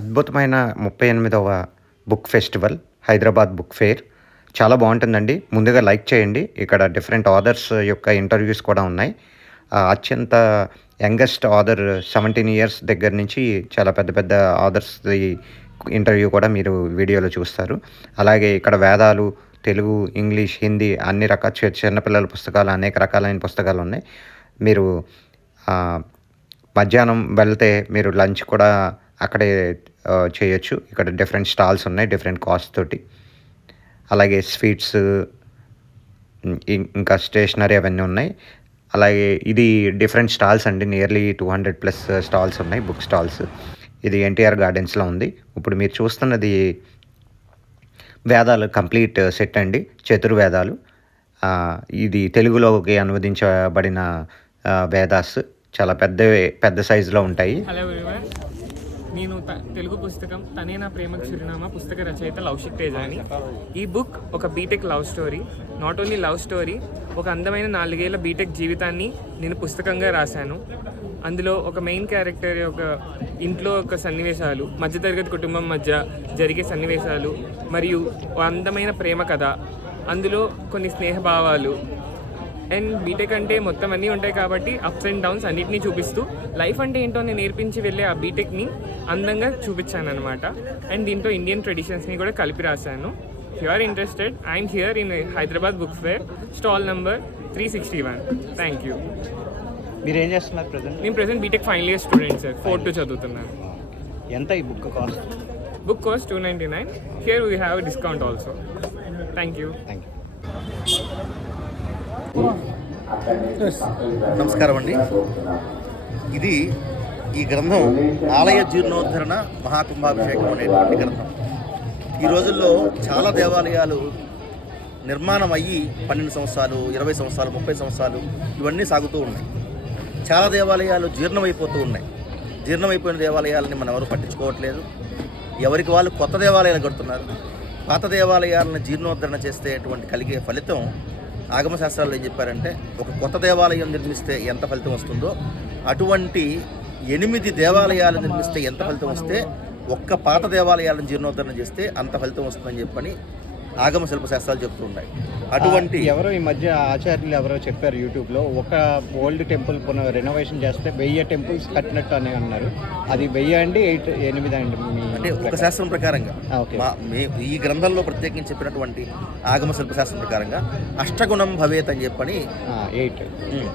అద్భుతమైన 38వ book festival Hyderabad book fair చాలా బాగుంటుందండి. ముందుగా లైక్ చేయండి. ఇక్కడ డిఫరెంట్ ఆథర్స్ యొక్క ఇంటర్వ్యూస్ కూడా ఉన్నాయి. అత్యంత యంగెస్ట్ ఆథర్ 17 ఇయర్స్ దగ్గర నుంచి చాలా పెద్ద పెద్ద ఆథర్స్‌ది ఇంటర్వ్యూ కూడా మీరు వీడియోలో చూస్తారు. అలాగే ఇక్కడ వేదాలు, తెలుగు, ఇంగ్లీష్, హిందీ అన్ని రకాల చిన్నపిల్లల పుస్తకాలు అనేక రకాలైన పుస్తకాలున్నాయి. మీరు ఆహ్, మధ్యాహ్నం వెళ్తే మీరు లంచ్ కూడా అక్కడే చేయొచ్చు. ఇక్కడ డిఫరెంట్ స్టాల్స్ ఉన్నాయి డిఫరెంట్ కాస్ట్ తోటి. అలాగే స్వీట్స్, ఇంకా స్టేషనరీ అవన్నీ ఉన్నాయి. అలాగే ఇది డిఫరెంట్ స్టాల్స్ అండి. నియర్లీ 200+ స్టాల్స్ ఉన్నాయి, బుక్ స్టాల్స్. ఇది ఎన్టీఆర్ గార్డెన్స్‌లో ఉంది. ఇప్పుడు మీరు చూస్తున్నది వేదాలు కంప్లీట్ సెట్ అండి. చతుర్వేదాలు. ఇది తెలుగులోకి అనువదించబడిన వేదాస్. చాలా పెద్ద సైజులో ఉంటాయి. హలో ఎవరీవన్, నేను తెలుగు పుస్తకం తనే నా ప్రేమకు చిరునామా పుస్తక రచయిత లౌషిక్ తేజాని. ఈ బుక్ ఒక BTech love story. Not only love story, ఒక అందమైన 4 ఏళ్ల బీటెక్ జీవితాన్ని నేను పుస్తకంగా రాశాను. అందులో ఒక మెయిన్ క్యారెక్టర్ యొక్క ఇంట్లో ఒక సన్నివేశాలు, మధ్యతరగతి కుటుంబం మధ్య జరిగే సన్నివేశాలు, మరియు ఒక అందమైన ప్రేమ కథ, అందులో కొన్ని స్నేహభావాలు అండ్ బీటెక్ అంటే మొత్తం అన్నీ ఉంటాయి కాబట్టి అప్స్ అండ్ డౌన్స్ అన్నిటినీ చూపిస్తూ లైఫ్ అంటే ఏంటో నేను నేర్పించి వెళ్ళే ఆ బీటెక్ని అందంగా చూపించాను అనమాట. అండ్ దీంట్లో ఇండియన్ ట్రెడిషన్స్ని కూడా కలిపి రాశాను. If you are interested, I'm here in Hyderabad book fair, stall number 361. Thank you. మీరు ఏం చేస్తున్నారు ప్రజెంట్? నేను present BTech final year student sir, 4th చదువుతున్నాను. ఎంత ఈ book cost? Book cost 299. Here we have discount also. Thank you. నమస్కారం అండి. ఇది ఈ గ్రంథం ఆలయ జీర్ణోద్ధరణ మహాకుంభాభిషేకం అనేటువంటి గ్రంథం. ఈ రోజుల్లో చాలా దేవాలయాలు నిర్మాణం అయ్యి 12 సంవత్సరాలు, 20 సంవత్సరాలు, 30 సంవత్సరాలు ఇవన్నీ సాగుతూ ఉన్నాయి. చాలా దేవాలయాలు జీర్ణమైపోతూ ఉన్నాయి. జీర్ణమైపోయిన దేవాలయాలని మనం ఎవరు పట్టించుకోవట్లేదు. ఎవరికి వాళ్ళు కొత్త దేవాలయాలు కడుతున్నారు. పాత దేవాలయాలను జీర్ణోద్ధరణ చేసేటువంటి కలిగే ఫలితం ఆగమ శాస్త్రాల్లో ఏం చెప్పారంటే, ఒక కొత్త దేవాలయం నిర్మిస్తే ఎంత ఫలితం వస్తుందో అటువంటి 8 దేవాలయాలు నిర్మిస్తే ఎంత ఫలితం వస్తే ఒక్క పాత దేవాలయాలను జీర్ణోద్ధరణ చేస్తే అంత ఫలితం వస్తుందని చెప్పని ఆగమ శిల్పశాస్త్రాలు చెప్తూ ఉన్నాయి. అటువంటి ఎవరో ఈ మధ్య ఆచార్యులు ఎవరో చెప్పారు యూట్యూబ్లో, ఒక ఓల్డ్ టెంపుల్ రెనోవేషన్ చేస్తే 1000 టెంపుల్స్ కట్టినట్టు అని అన్నారు. అది 1000 అండి, 8 అండి? అంటే ఒక శాస్త్రం ప్రకారంగా ఈ గ్రంథంలో ప్రత్యేకించి చెప్పినటువంటి ఆగమ శిల్పశాస్త్రం ప్రకారంగా అష్టగుణం భవేత్ అని చెప్పని 8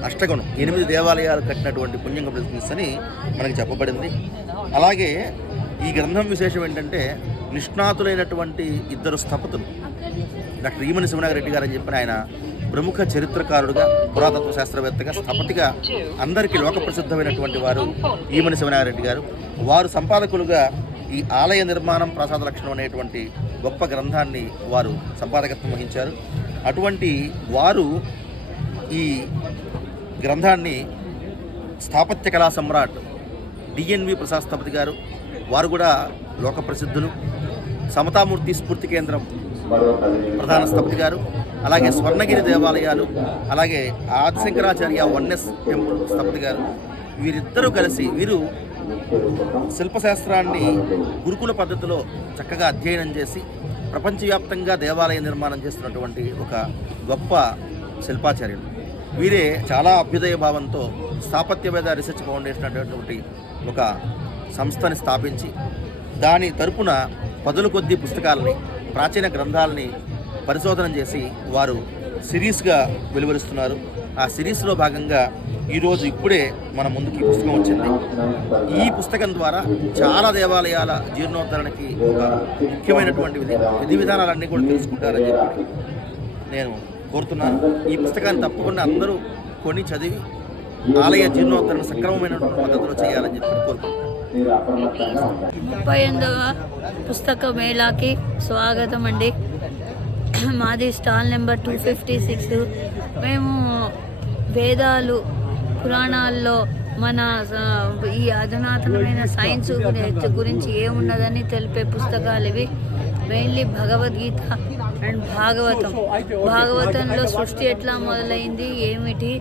అష్టగుణం 8 దేవాలయాలు కట్టినటువంటి పుణ్యంగా ప్రతిష్ఠిస్తని మనకి చెప్పబడింది. అలాగే ఈ గ్రంథం విశేషం ఏంటంటే, నిష్ణాతులైనటువంటి 2 స్థపతులు, డాక్టర్ ఈమని శివనాగరెడ్డి గారు అని చెప్పిన ఆయన ప్రముఖ చరిత్రకారుడుగా, పురాతత్వ శాస్త్రవేత్తగా, స్థపతిగా అందరికీ లోకప్రసిద్ధమైనటువంటి వారు ఈమని శివనాగరెడ్డి గారు. వారు సంపాదకులుగా ఈ ఆలయ నిర్మాణం ప్రసాద లక్షణం అనేటువంటి గొప్ప గ్రంథాన్ని వారు సంపాదకత్వం వహించారు. అటువంటి వారు ఈ గ్రంథాన్ని స్థాపత్య కళా సమ్రాట్ డిఎన్వి ప్రసాద్ స్థపతి గారు, వారు కూడా లోక ప్రసిద్ధులు. సమతామూర్తి స్ఫూర్తి కేంద్రం ప్రధాన స్థపతి గారు, అలాగే స్వర్ణగిరి దేవాలయాలు, అలాగే ఆదిశంకరాచార్య వన్నెస్ టెంపుల్ స్థపతి గారు, వీరిద్దరూ కలిసి వీరు శిల్పశాస్త్రాన్ని గురుకుల పద్ధతిలో చక్కగా అధ్యయనం చేసి ప్రపంచవ్యాప్తంగా దేవాలయ నిర్మాణం చేస్తున్నటువంటి ఒక గొప్ప శిల్పాచార్యులు. వీరే చాలా అభ్యుదయ భావంతో స్థాపత్యవేద రీసెర్చ్ ఫౌండేషన్ అనేటువంటి ఒక సంస్థని స్థాపించి దాని తరపున పదుల కొద్దీ పుస్తకాలని, ప్రాచీన గ్రంథాలని పరిశోధన చేసి వారు సిరీస్గా వెలువరుస్తున్నారు. ఆ సిరీస్లో భాగంగా ఈరోజు ఇప్పుడే మన ముందుకి పుస్తకం వచ్చింది. ఈ పుస్తకం ద్వారా చాలా దేవాలయాల జీర్ణోద్ధరణకి ఒక ముఖ్యమైనటువంటి విధి విధానాలన్నీ కూడా తెలుసుకుంటారని చెప్పి నేను కోరుతున్నాను. ఈ పుస్తకాన్ని తప్పకుండా అందరూ కొని చదివి ఆలయ జీర్ణోద్ధరణ సక్రమమైన పద్ధతిలో చేయాలని చెప్పి కోరుకుంటున్నాను. 38వ పుస్తక మేళాకి స్వాగతం అండి. మాది స్టాల్ నెంబర్ 256. మేము వేదాలు, పురాణాల్లో మన ఈ అధునాతనమైన సైన్స్ గురించి ఏమున్నదని తెలిపే పుస్తకాలు ఇవి. మెయిన్లీ భగవద్గీత అండ్ భాగవతంలో సృష్టి ఎట్లా మొదలైంది, ఏమిటి,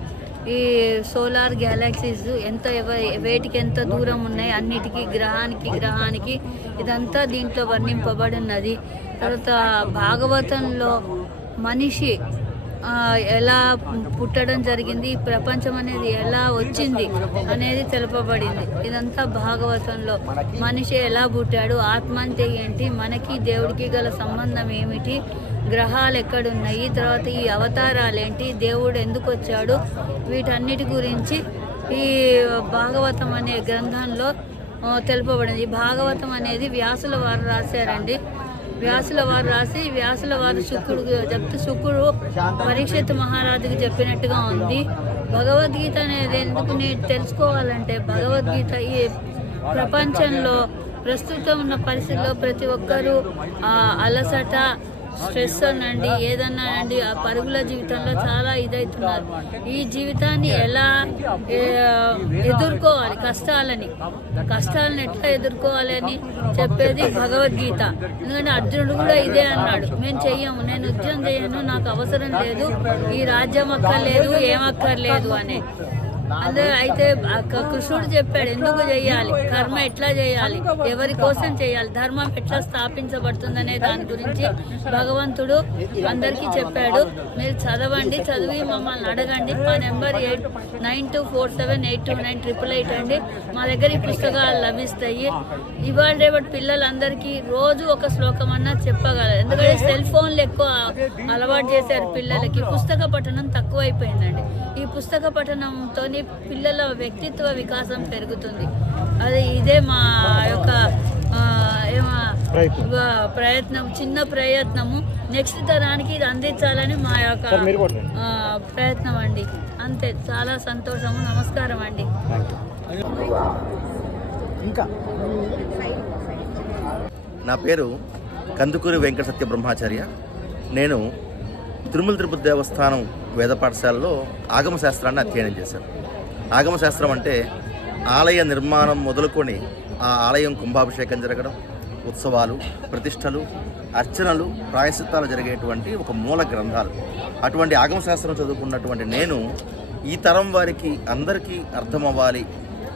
ఈ సోలార్ గ్యాలక్సీస్ వేటికి ఎంత దూరం ఉన్నాయి, అన్నిటికీ గ్రహానికి ఇదంతా దీంట్లో వర్ణింపబడి ఉన్నది. తర్వాత భాగవతంలో మనిషి ఎలా పుట్టడం జరిగింది, ఈ ప్రపంచం అనేది ఎలా వచ్చింది అనేది తెలుపబడింది. ఇదంతా భాగవతంలో మనిషి ఎలా పుట్టాడు, ఆత్మ అంటే ఏంటి, మనకి దేవుడికి గల సంబంధం ఏమిటి, గ్రహాలు ఎక్కడున్నాయి, తర్వాత ఈ అవతారాలు ఏంటి, దేవుడు ఎందుకు వచ్చాడు, వీటన్నిటి గురించి ఈ భాగవతం అనే గ్రంథంలో తెలుపబడింది. ఈ భాగవతం అనేది వ్యాసుల వారు రాశారండి. వ్యాసుల వారు శుక్రుడు పరీక్షిత్ మహారాజుకి చెప్పినట్టుగా ఉంది. భగవద్గీత అనేది ఎందుకు నేను తెలుసుకోవాలంటే, భగవద్గీత ఈ ప్రపంచంలో ప్రస్తుతం ఉన్న పరిస్థితుల్లో ప్రతి ఒక్కరూ అలసట, స్ట్రెస్ అనండి, ఏదన్నా అండి, ఆ పరుగుల జీవితంలో చాలా ఇదవుతున్నారు. ఈ జీవితాన్ని ఎలా ఎదుర్కోవాలి, కష్టాలను ఎట్లా ఎదుర్కోవాలి అని చెప్పేది భగవద్గీత. ఎందుకంటే అర్జునుడు కూడా ఇదే అన్నాడు, నేను చెయ్యము, నేను యుద్ధం చేయను, నాకు అవసరం లేదు, ఈ రాజ్యం అక్కర్లేదు, ఏమక్కర్లేదు అని. అయితే కృష్ణుడు చెప్పాడు ఎందుకు చేయాలి, కర్మ ఎట్లా చేయాలి, ఎవరి కోసం చేయాలి, ధర్మం ఎట్లా స్థాపించబడుతుందనే దాని గురించి భగవంతుడు అందరికీ చెప్పాడు. మీరు చదవండి, చదివి మమ్మల్ని అడగండి. మా నెంబర్ 9247829888 అండి. మా దగ్గర ఈ పుస్తకాలు లభిస్తాయి. ఇవాళ రేపటి పిల్లలందరికీ రోజు ఒక శ్లోకం అన్నా చెప్పగలరు. ఎందుకంటే సెల్ ఫోన్లు ఎక్కువ అలవాటు చేశారు పిల్లలకి, పుస్తక పఠనం తక్కువైపోయిందండి. ఈ పుస్తక పఠనంతో పిల్లల వ్యక్తిత్వ వికాసం పెరుగుతుంది. ఇదే మా యొక్క ప్రయత్నం, చిన్న ప్రయత్నము. నెక్స్ట్ తరానికి ఇది అందించాలని మా యొక్క ప్రయత్నం అండి. అంతే, చాలా సంతోషము. నమస్కారం అండి. నా పేరు కందుకూరి వెంకట సత్య బ్రహ్మాచార్య. నేను తిరుమల తిరుపతి దేవస్థానం వేద పాఠశాలలో ఆగమశాస్త్రాన్ని అధ్యయనం చేశాను. ఆగమశాస్త్రం అంటే ఆలయ నిర్మాణం మొదలుకొని ఆ ఆలయం కుంభాభిషేకం జరగడం, ఉత్సవాలు, ప్రతిష్టలు, అర్చనలు, ప్రాయశ్చిత్తాలు జరిగేటువంటి ఒక మూల గ్రంథాలు. అటువంటి ఆగమశాస్త్రం చదువుకున్నటువంటి నేను ఈ తరం వారికి అందరికీ అర్థం అవ్వాలి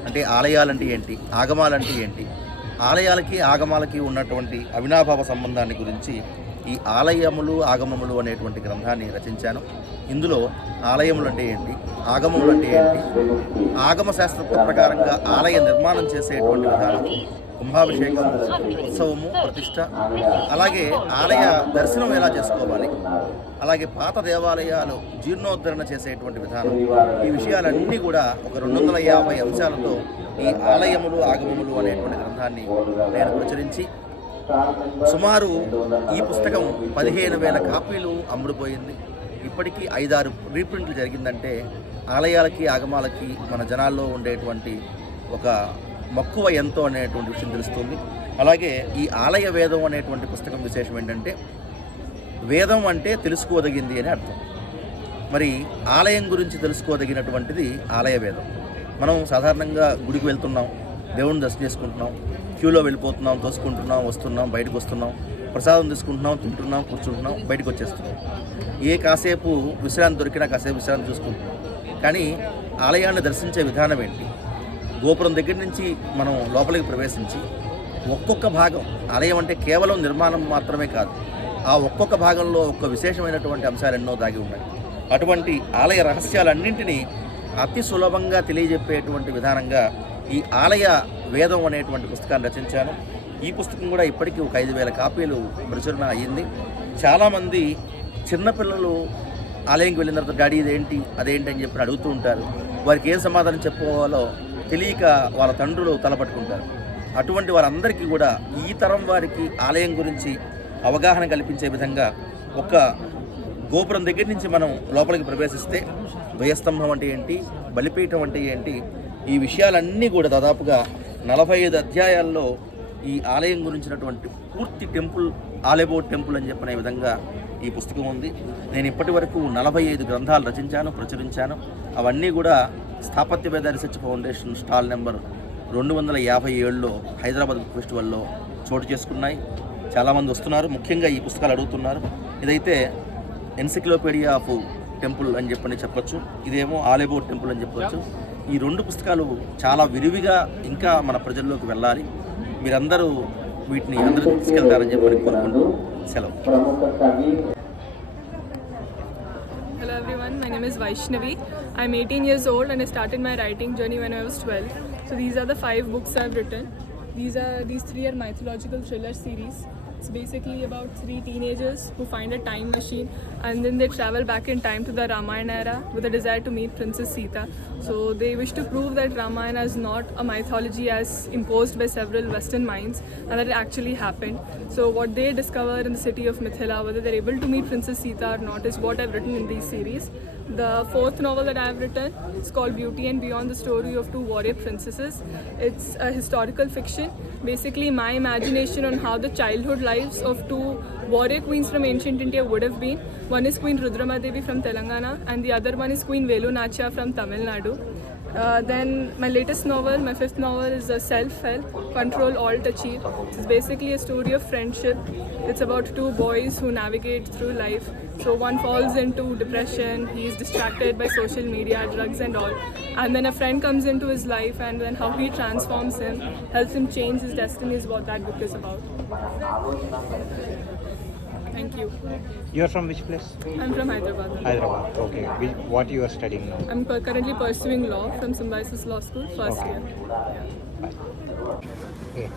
అంటే ఆలయాలంటే ఏంటి, ఆగమాలంటే ఏంటి, ఆలయాలకి ఆగమాలకి ఉన్నటువంటి అవినాభావ సంబంధాన్ని గురించి ఈ ఆలయములు ఆగమములు అనేటువంటి గ్రంథాన్ని రచించాను. ఇందులో ఆలయములు అంటే ఏంటి, ఆగమములు అంటే ఏంటి, ఆగమ శాస్త్ర ప్రకారంగా ఆలయ నిర్మాణం చేసేటువంటి విధానం, కుంభాభిషేకం, ఉత్సవము, ప్రతిష్ట, అలాగే ఆలయ దర్శనం ఎలా చేసుకోవాలి, అలాగే పాత దేవాలయాలు జీర్ణోద్ధరణ చేసేటువంటి విధానం, ఈ విషయాలన్నీ కూడా ఒక 250 అంశాలతో ఈ ఆలయములు ఆగమములు అనేటువంటి గ్రంథాన్ని నేను ప్రచురించి సుమారు ఈ పుస్తకం 15,000 కాపీలు అమ్ముడుపోయింది. ఇప్పటికీ 5-6 రీప్రింట్లు జరిగిందంటే ఆలయాలకి ఆగమాలకి మన జనాల్లో ఉండేటువంటి ఒక మక్కువ ఎంతో అనేటువంటి విషయం తెలుస్తుంది. అలాగే ఈ ఆలయ వేదం అనేటువంటి పుస్తకం విశేషం ఏంటంటే, వేదం అంటే తెలుసుకోదగింది అని అర్థం. మరి ఆలయం గురించి తెలుసుకోదగినటువంటిది ఆలయ వేదం. మనం సాధారణంగా గుడికి వెళ్తున్నాం, దేవుడిని దర్శనం చేసుకుంటున్నాం, క్యూలో వెళ్ళిపోతున్నాం, తోసుకుంటున్నాం, వస్తున్నాం, బయటకు వస్తున్నాం, ప్రసాదం తీసుకుంటున్నాం, తింటున్నాం, కూర్చుంటున్నాం, బయటకు వచ్చేస్తున్నాం. కాసేపు విశ్రాంతి దొరికినా కాసేపు విశ్రాంతి చూసుకుంటున్నాం. కానీ ఆలయాన్ని దర్శించే విధానం ఏంటి? గోపురం దగ్గర నుంచి మనం లోపలికి ప్రవేశించి ఒక్కొక్క భాగం, ఆలయం అంటే కేవలం నిర్మాణం మాత్రమే కాదు, ఆ ఒక్కొక్క భాగంలో ఒక్క విశేషమైనటువంటి అంశాలు ఎన్నో దాగి ఉన్నాయి. అటువంటి ఆలయ రహస్యాలన్నింటినీ అతి సులభంగా తెలియజెప్పేటువంటి విధానంగా ఈ ఆలయ వేదం అనేటువంటి పుస్తకాన్ని రచించాను. ఈ పుస్తకం కూడా ఇప్పటికీ ఒక 5,000 కాపీలు ప్రచురణ అయ్యింది. చాలామంది చిన్నపిల్లలు ఆలయంకి వెళ్ళిన తర్వాత డాడీ ఇదేంటి అదేంటి అని చెప్పి అడుగుతూ ఉంటారు. వారికి ఏం సమాధానం చెప్పుకోవాలో తెలియక వాళ్ళ తండ్రులు తలపట్టుకుంటారు. అటువంటి వారందరికీ కూడా ఈ తరం వారికి ఆలయం గురించి అవగాహన కల్పించే విధంగా ఒక గోపురం దగ్గర నుంచి మనం లోపలికి ప్రవేశిస్తే ద్వయస్తంభం అంటే ఏంటి, బలిపీఠం అంటే ఏంటి, ఈ విషయాలన్నీ కూడా దాదాపుగా 45 అధ్యాయాల్లో ఈ ఆలయం గురించినటువంటి పూర్తి టెంపుల్, ఆలెబోట్ టెంపుల్ అని చెప్పిన విధంగా ఈ పుస్తకం ఉంది. నేను ఇప్పటి వరకు 45 గ్రంథాలు రచించాను, ప్రచురించాను. అవన్నీ కూడా Sthapatya Veda research foundation stall number 257లో హైదరాబాద్ బుక్ ఫెస్టివల్లో చోటు చేసుకున్నాయి. చాలామంది వస్తున్నారు, ముఖ్యంగా ఈ పుస్తకాలు అడుగుతున్నారు. ఇదైతే ఎన్సైక్లోపీడియా ఆఫ్ టెంపుల్ అని చెప్పొచ్చు, ఇదేమో ఆల్ అబౌట్ టెంపుల్ అని చెప్పొచ్చు. ఈ 2 పుస్తకాలు చాలా విరివిగా ఇంకా మన ప్రజల్లోకి వెళ్ళాలి. మీరందరూ వీటిని అందరూ తీసుకెళ్తారని కోరుకుంటూ సెలవు. Hello everyone, my name is Vaishnavi. I'm 18 years old and I started my writing journey when I was 12. So these are the 5 books I've written. These 3 are mythological thriller series. It's basically about 3 teenagers who find a time machine and then they travel back in time to the Ramayana era with a desire to meet Princess Sita. So they wish to prove that Ramayana is not a mythology as imposed by several Western minds and that it actually happened. So what they discover in the city of Mithila, whether they're able to meet Princess Sita or not, is what I've written in these series. The 4th novel that I've written is called Beauty and Beyond, the story of 2 warrior princesses. It's a historical fiction, basically my imagination on how the childhood lives of 2 warrior queens from ancient India would have been. One is Queen Rudramadevi from Telangana and the other one is Queen Velu Nachya from Tamil Nadu. Then my latest novel, my 5th novel, is Self-Help, Control, Alt, Achieve. It's basically a story of friendship. It's about 2 boys who navigate through life. So one falls into depression, he is distracted by social media, drugs and all. And then a friend comes into his life and then how he transforms him, helps him change his destiny is what that book is about. Thank you. You are from which place? I'm from Hyderabad. Hyderabad. Okay. What you are studying now? I'm currently pursuing law from Symbiosis Law School, first year. Okay.